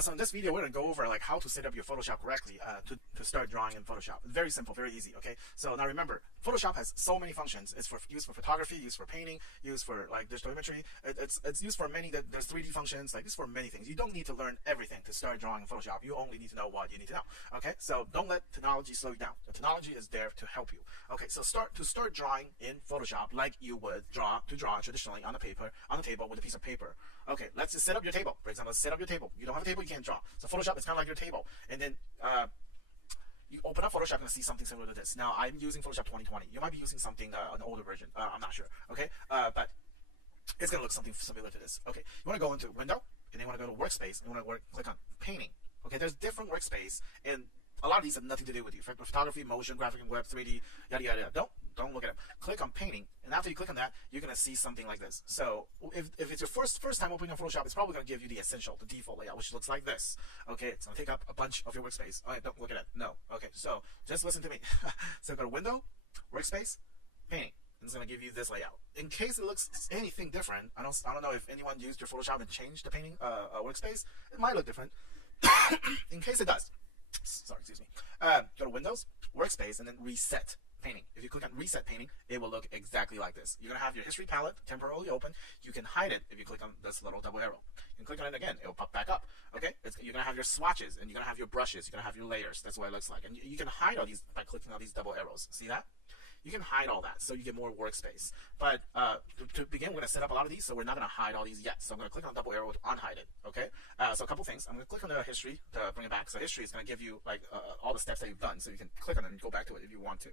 So in this video, we're going to go over like how to set up your Photoshop correctly to start drawing in Photoshop. Very simple, very easy, okay? So now remember, Photoshop has so many functions. It's used for photography, used for painting, used for like digital imagery. It's used for many, there's 3D functions, like it's for many things. You don't need to learn everything to start drawing in Photoshop. You only need to know what you need to know, okay? So don't let technology slow you down. The technology is there to help you. Okay, so start drawing in Photoshop like you would draw traditionally on the table with a piece of paper. Okay, let's just set up your table. For example, let's set up your table. You don't have a table, you can't draw. So Photoshop is kind of like your table. And then you open up Photoshop and see something similar to this. Now, I'm using Photoshop 2020. You might be using something, an older version. I'm not sure, okay? But it's going to look something similar to this. Okay, you want to go into Window, and then you want to go to Workspace, and you want to click on Painting. Okay, there's different workspace, and a lot of these have nothing to do with you. Photography, motion, graphic and web, 3D, yada, yada, yada. Don't look at them. Click on Painting, and after you click on that, you're going to see something like this. So if it's your first time opening up Photoshop, it's probably going to give you the essential, the default layout, which looks like this. Okay, it's going to take up a bunch of your workspace. All right, don't look at it. No. Okay, so just listen to me. So go to Window, Workspace, Painting. And it's going to give you this layout. In case it looks anything different, I don't know if anyone used your Photoshop and changed the painting workspace. It might look different. In case it does. Sorry, excuse me. Go to Windows, Workspace, and then Reset Painting. If you click on Reset Painting, it will look exactly like this. You're going to have your history palette temporarily open. You can hide it if you click on this little double arrow. You can click on it again. It will pop back up. Okay? You're going to have your swatches, and you're going to have your brushes. You're going to have your layers. That's what it looks like. And you can hide all these by clicking on these double arrows. See that? You can hide all that, so you get more workspace. But to begin, we're going to set up a lot of these, so we're not going to hide all these yet. So I'm going to click on the double arrow to unhide it, okay? So a couple things. I'm going to click on the history to bring it back. So history is going to give you like all the steps that you've done, so you can click on it and go back to it if you want to.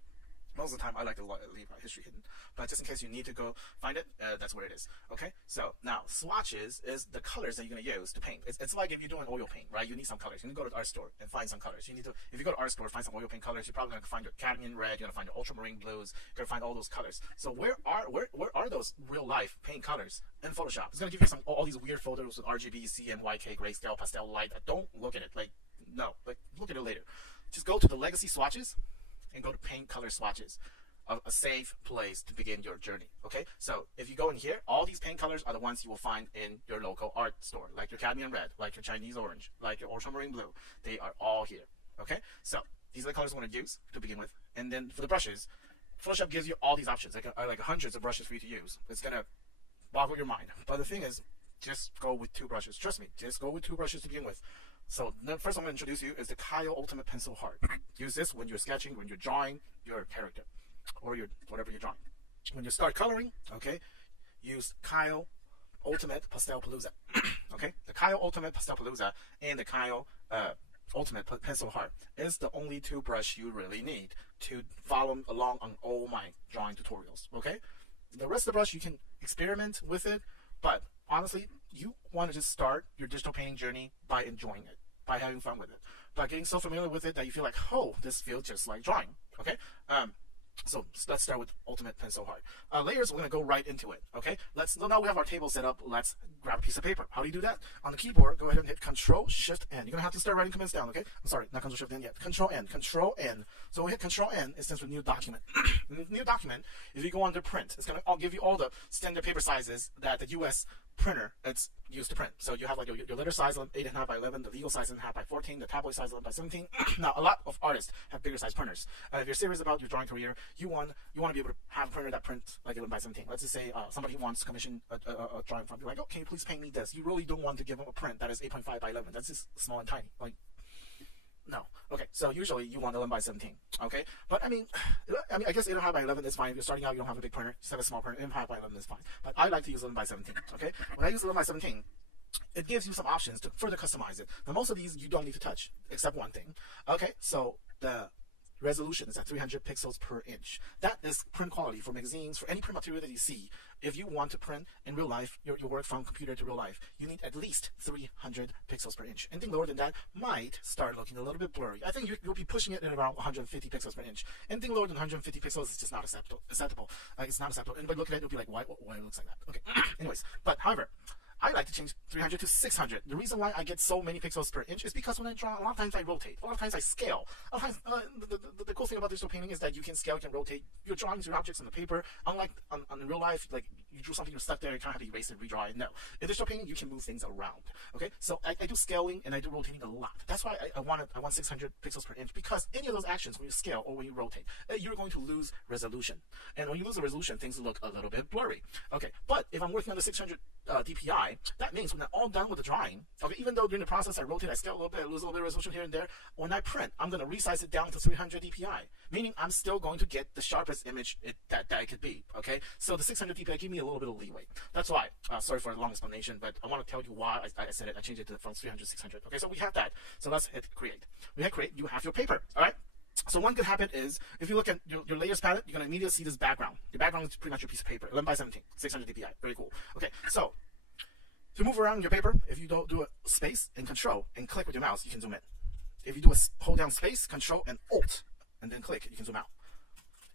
Most of the time, I like to leave my history hidden. But just in case you need to go find it, that's where it is. Okay? So now, swatches is the colors that you're going to use to paint. It's like if you're doing oil paint, right? You need some colors. You need to go to the art store and find some colors. You need to, if you go to art store, find some oil paint colors, you're probably going to find your cadmium red, you're going to find your ultramarine blues, you're going to find all those colors. So where are those real life paint colors in Photoshop? It's going to give you all these weird photos with RGB, CMYK, grayscale, pastel, light. Don't look at it. Like, no. Like, look at it later. Just go to the legacy swatches and go to paint color swatches. A safe place to begin your journey. Okay, so if you go in here, all these paint colors are the ones you will find in your local art store, like your cadmium red, like your Chinese orange, like your ultramarine blue. They are all here. Okay, so these are the colors I want to use to begin with. And then for the brushes, Photoshop gives you all these options, like hundreds of brushes for you to use. It's gonna boggle your mind. But the thing is, just go with 2 brushes. Trust me, just go with 2 brushes to begin with. So the first I'm going to introduce you is the Kyle Ultimate Pencil Heart. Use this when you're sketching, when you're drawing your character, or whatever you're drawing. When you start coloring, okay, use Kyle Ultimate Pastel Palooza. Okay, the Kyle Ultimate Pastel Palooza and the Kyle Ultimate Pencil Heart is the only 2 brush you really need to follow along on all my drawing tutorials. Okay, the rest of the brush you can experiment with it, but honestly, you want to just start your digital painting journey by enjoying it, by having fun with it, by getting so familiar with it that you feel like, oh, this feels just like drawing. Okay. So let's start with Ultimate Pencil Heart. Layers, we're going to go right into it, okay? Now we have our table set up. Let's grab a piece of paper. How do you do that? On the keyboard, go ahead and hit Control-Shift-N. You're going to have to start writing commands down, okay? I'm sorry, not Control-Shift-N yet. Control-N, Control-N. So when we hit Control-N, it stands for New Document. New Document, if you go under Print, it's going to give you all the standard paper sizes that the US printer it's used to print. So you have like your letter size 8.5 by 11, the legal size 8.5 by 14, the tabloid size 11 by 17. Now a lot of artists have bigger size printers. If you're serious about your drawing career, you want to be able to have a printer that prints like 11 by 17. Let's just say somebody wants to commission a drawing from you, like, oh, can you please paint me this? You really don't want to give them a print that is 8.5 by 11. That's just small and tiny. Like, no. Okay, so usually you want 11 by 17. Okay, but I mean, I guess 8.5 by 11 is fine. If you're starting out, you don't have a big printer, just have a small printer. 8.5 by 11 is fine. But I like to use 11 by 17. Okay, when I use 11 by 17, it gives you some options to further customize it. Now, most of these you don't need to touch, except one thing. Okay, so the resolution is at 300 pixels per inch. That is print quality for magazines, for any print material that you see. If you want to print in real life, your work from computer to real life, you need at least 300 pixels per inch. Anything lower than that might start looking a little bit blurry. I think you'll be pushing it at around 150 pixels per inch. Anything lower than 150 pixels is just not acceptable. It's not acceptable. Anybody look at it, it'll be like, why it looks like that? Okay. Anyways, but however, I like to change 300 to 600. The reason why I get so many pixels per inch is because when I draw, a lot of times I rotate. A lot of times I scale. A lot of times, the cool thing about digital painting is that you can scale, you can rotate your drawings, your objects on the paper. Unlike in real life, like you drew something, you're stuck there, you kind of have to erase it, redraw it. No. In digital painting, you can move things around. Okay, so I do scaling and I do rotating a lot. That's why I want 600 pixels per inch, because any of those actions, when you scale or when you rotate, you're going to lose resolution. And when you lose the resolution, things look a little bit blurry. Okay, but if I'm working on the 600 DPI, that means when I'm all done with the drawing, okay, even though during the process I rotate, I scale a little bit, I lose a little bit of resolution here and there, when I print, I'm going to resize it down to 300 DPI, meaning I'm still going to get the sharpest image that it could be. Okay, so the 600 DPI give me a little bit of leeway. That's why, sorry for the long explanation, but I want to tell you why I said it. I changed it from 300 to 600. Okay, so we have that. So let's hit create. We hit create, you have your paper. All right. So one good habit is, if you look at your layers palette, you're going to immediately see this background. Your background is pretty much your piece of paper, 11 by 17, 600 DPI. Very cool. Okay, so to move around your paper, if you don't do a space and control and click with your mouse, you can zoom in. If you do a hold down space, control, and alt, and then click, you can zoom out.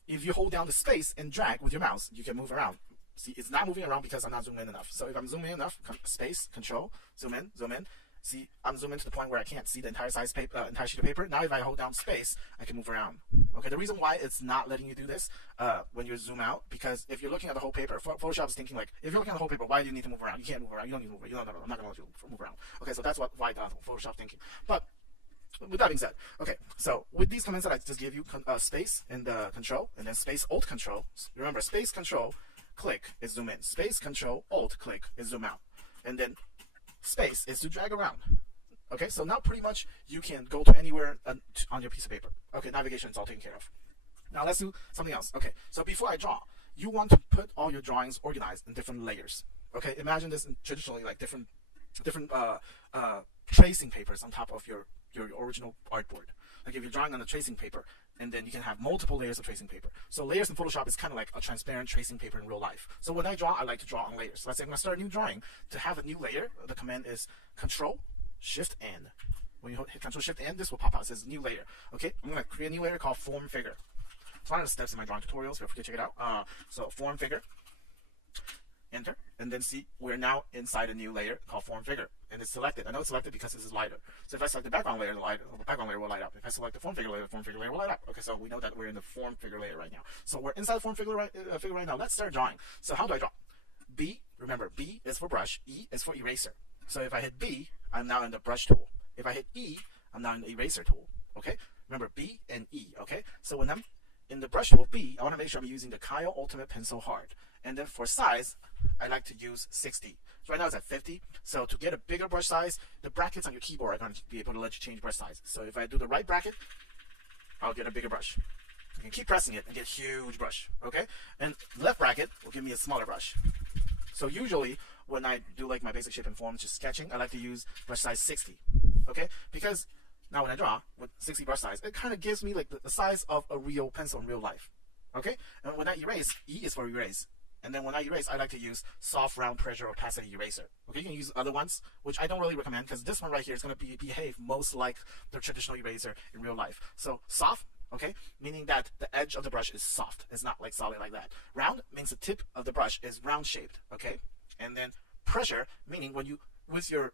If you hold down the space and drag with your mouse, you can move around. See, it's not moving around because I'm not zooming in enough. So if I'm zooming in enough, space, control, zoom in, zoom in. See, I'm zooming to the point where I can't see the entire size paper, entire sheet of paper. Now if I hold down space, I can move around. Okay, the reason why it's not letting you do this when you zoom out, because if you're looking at the whole paper, Photoshop is thinking like, if you're looking at the whole paper, why do you need to move around? You can't move around. You don't need to move around. No, I'm not going to let you move around. Okay, so that's why Photoshop thinking. But with that being said, okay, so with these commands that I just gave you, space and control, and then space, alt, control. Remember, space, control, click is zoom in. Space, control, alt, click is zoom out. And then space is to drag around. Okay, so now pretty much you can go to anywhere on your piece of paper. Okay, navigation is all taken care of. Now let's do something else. Okay, so before I draw, you want to put all your drawings organized in different layers. Okay, imagine this traditionally like different tracing papers on top of your original artboard. Like if you're drawing on a tracing paper, and then you can have multiple layers of tracing paper. So layers in Photoshop is kind of like a transparent tracing paper in real life. So when I draw, I like to draw on layers. So let's say I'm going to start a new drawing. To have a new layer, the command is Control Shift N. When you hit Control Shift N, this will pop out. It says new layer. Okay, I'm going to create a new layer called Form Figure. It's one of the steps in my drawing tutorials. Feel free to check it out. So Form Figure. Enter, and then see we're now inside a new layer called Form Figure, and it's selected. I know it's selected because this is lighter. So if I select the background layer, the background layer will light up. If I select the Form Figure layer, the Form Figure layer will light up. Okay, so we know that we're in the Form Figure layer right now. So we're inside Form Figure right now. Let's start drawing. So how do I draw? B, remember, B is for brush, E is for eraser. So if I hit B, I'm now in the brush tool. If I hit E, I'm now in the eraser tool. Okay, remember B and E. Okay, so when I'm in the brush tool B, I want to make sure I'm using the Kyle Ultimate Pencil Hard. And then for size, I like to use 60. So right now it's at 50. So to get a bigger brush size, the brackets on your keyboard are going to be able to let you change brush size. So if I do the right bracket, I'll get a bigger brush. I can keep pressing it and get a huge brush. Okay? And left bracket will give me a smaller brush. So usually when I do like my basic shape and form, just sketching, I like to use brush size 60. Okay? Because now when I draw with 60 brush size, it kind of gives me like the size of a real pencil in real life. Okay? And when I erase, E is for erase. And then when I erase, I like to use soft round pressure opacity eraser. Okay, you can use other ones, which I don't really recommend because this one right here is going to behave most like the traditional eraser in real life. So soft, okay, meaning that the edge of the brush is soft. It's not like solid like that. Round means the tip of the brush is round shaped. Okay, and then pressure, meaning when you with your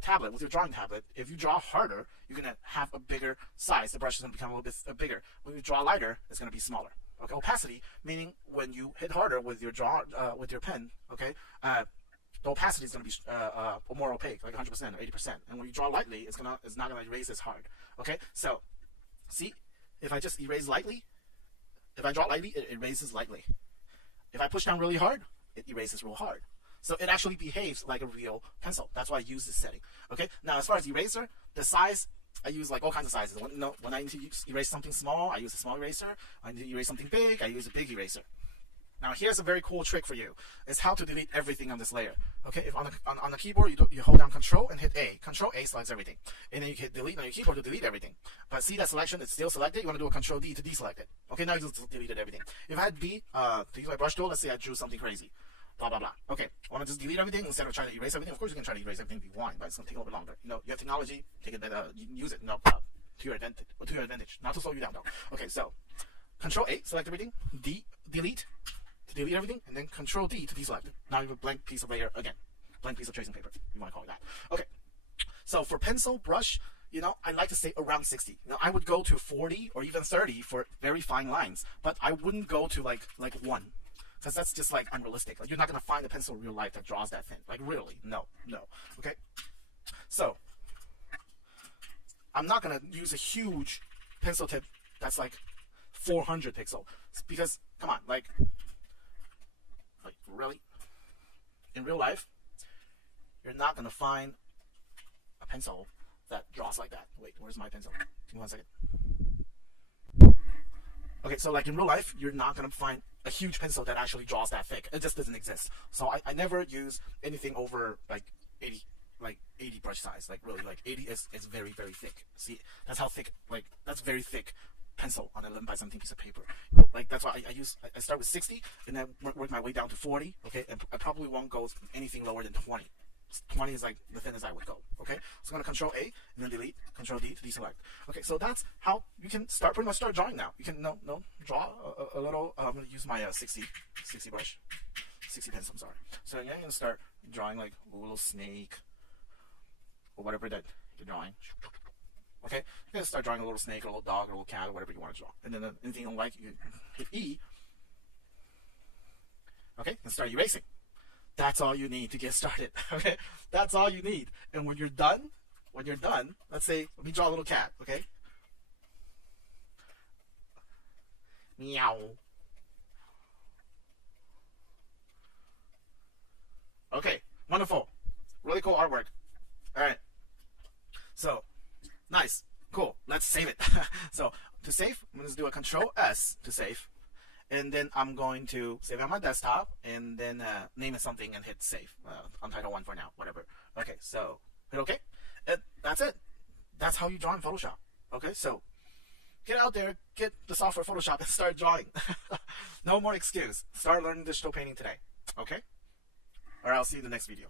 tablet, with your drawing tablet, if you draw harder, you're going to have a bigger size. The brush is going to become a little bit bigger. When you draw lighter, it's going to be smaller. Okay, opacity, meaning when you hit harder with your with your pen, okay, the opacity is going to be more opaque, like 100% or 80%. And when you draw lightly, it's not going to erase as hard. Okay, so see, if I just erase lightly, if I draw lightly, it erases lightly. If I push down really hard, it erases real hard. So it actually behaves like a real pencil. That's why I use this setting. Okay, now as far as eraser, the size, I use like all kinds of sizes. When I need to erase something small, I use a small eraser. When I need to erase something big, I use a big eraser. Now here's a very cool trick for you. It's how to delete everything on this layer. Okay, if on the keyboard, you hold down Control and hit A. Control A selects everything. And then you hit Delete on your keyboard to delete everything. But see that selection, it's still selected. You want to do a Control D to deselect it. Okay, now you just deleted everything. If I had B, to use my brush tool, let's say I drew something crazy. Blah, blah, blah. Okay, I want to just delete everything instead of trying to erase everything. Of course, you can try to erase everything if you want, but it's going to take a little bit longer. You know, you have technology, take it, you can use it, to your advantage, not to slow you down, though. Okay, so Control A, select everything, delete to delete everything, and then Control D to deselect it. Now you have a blank piece of layer again, blank piece of tracing paper. You want to call it that. Okay, so for pencil, brush, you know, I like to say around 60. Now I would go to 40 or even 30 for very fine lines, but I wouldn't go to like 1. because that's just like unrealistic. Like, you're not gonna find a pencil in real life that draws that thin. Like, really, no. Okay, so I'm not gonna use a huge pencil tip that's like 400 pixel, because come on, like really, in real life, you're not gonna find a pencil that draws like that. Wait, where's my pencil? Give me 1 second. Okay, so like in real life, you're not gonna find a huge pencil that actually draws that thick. It just doesn't exist. So I never use anything over like 80 brush size. Like really, like 80 is very, very thick. See, that's how thick, like that's very thick pencil on an 11 by 17 piece of paper. Like that's why I start with 60 and then work my way down to 40. Okay, and I probably won't go anything lower than 20. 20 is like the thinnest I would go. Okay, so I'm gonna Control A and then delete, Control D to deselect. Okay, so that's how you can pretty much start drawing now. You can draw a little. I'm gonna use my 60 brush, 60 pencil. I'm sorry. So yeah, I'm gonna start drawing like a little snake or whatever that you're drawing. Okay, you're gonna start drawing a little snake, or a little dog, or a little cat, or whatever you want to draw. And then anything you don't like, you hit E. Okay, and start erasing. That's all you need to get started. Okay, that's all you need. And when you're done, let's say, let me draw a little cat. Okay, meow. Okay, wonderful, really cool artwork. All right, so nice, cool. Let's save it. So to save, I'm gonna do a Control S to save. And then I'm going to save it on my desktop, and then name it something and hit save. Untitled 1 for now, whatever. Okay, so hit OK. And that's it. That's how you draw in Photoshop. Okay, so get out there, get the software Photoshop, and start drawing. No more excuse. Start learning digital painting today. Okay? Or I'll see you in the next video.